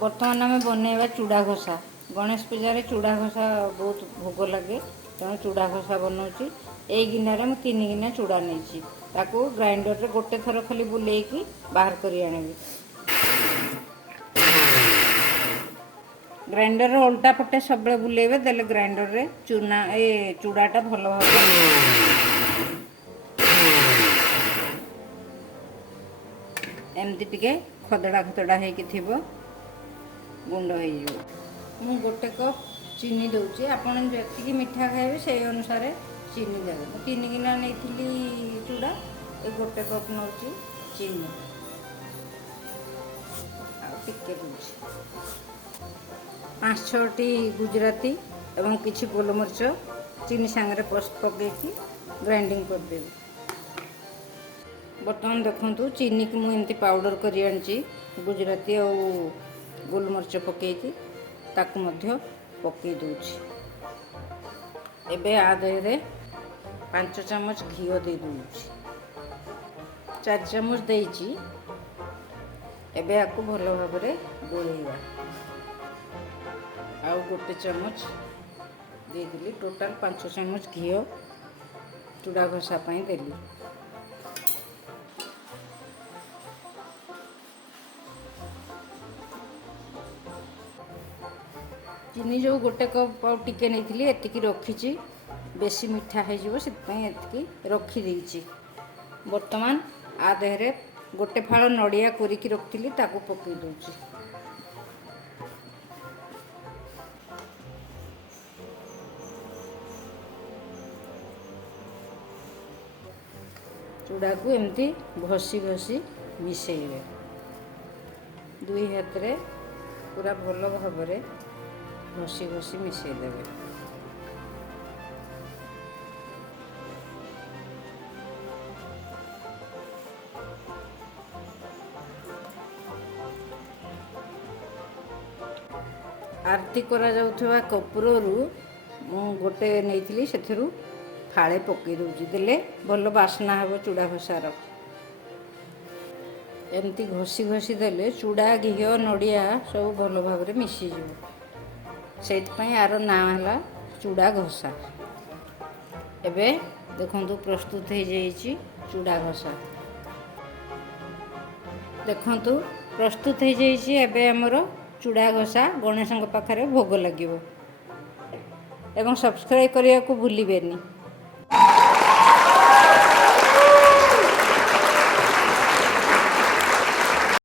बर्तमान आम बनैबा चूड़ा घसा। गणेश पूजा चूड़ा घसा बहुत भोग लगे, तेणु चूड़ा घसा बनाऊँगी। यही गिनारे मैं 3 गिना चूड़ा नहीं ताकू ग्राइंडर रे गोटे थर खाली बुलेकी बाहर करी आनिबी। ग्राइंडर रे उल्टा पटे सब बुलेबे, देले ग्राइंडर रे चूना चूड़ाटा भल भाव एमती टिके खदड़ा खदड़ा होगी गुंड हो। गोटे कप चीनी दूची, आपन जी मिठा खाइबे से अनुसार चीनी देवे। 3 गिना नहीं चूड़ा, ये गोटे कप नौ चीनी आके दूची। 5-6टी गुजराती एवं किसी गोलमरीच चीनी सांगे पकईकी ग्राइंडिंग करदेवी। बर्तमान देखु चीनी की मुझे पाउडर करी आनी, गुजराती और गोलमरीच पकईकी ताकू पकई दूची। एबे आदे 5 चामच घी दे दूची, 4 चामच देइची। एबे आकु भल भाव में गोलेइबा। आउ गोटे चामच देदेली, टोटाल 5 चामच घी चूड़ा घसा देली। चीनी जो गोटे कप टिके नहीं एतिकी रखी, बेसी मिठा हो रखी देइची। बर्तमान आ देहरे गोटे फाड़ नड़िया कोरिकी रखी ताकू पकई दूची। चूड़ा को एमती घसी घसी मिसेइबे, 2 हाथ रे पूरा भल भाव में घसी घसी मिसेदेवे। आरती करा जाउथबा कपूररू मु गोटे नहीं से फाड़े पकई दूची, देले भल बास्ना हे चूड़ा घसार। एमती घसी घसी देले चूड़ा घी नड़िया सब भल भाव में मिसीज, से यार ना है चूड़ा घसा। एबे देखंतु प्रस्तुत हो जाइए चूड़ा घसा। देखंतु प्रस्तुत हो जाइए। एबे हमर चूड़ा घसा गणेश पाखरे भोग लगे। एवं सब्सक्राइब करने को भूलिबेनी।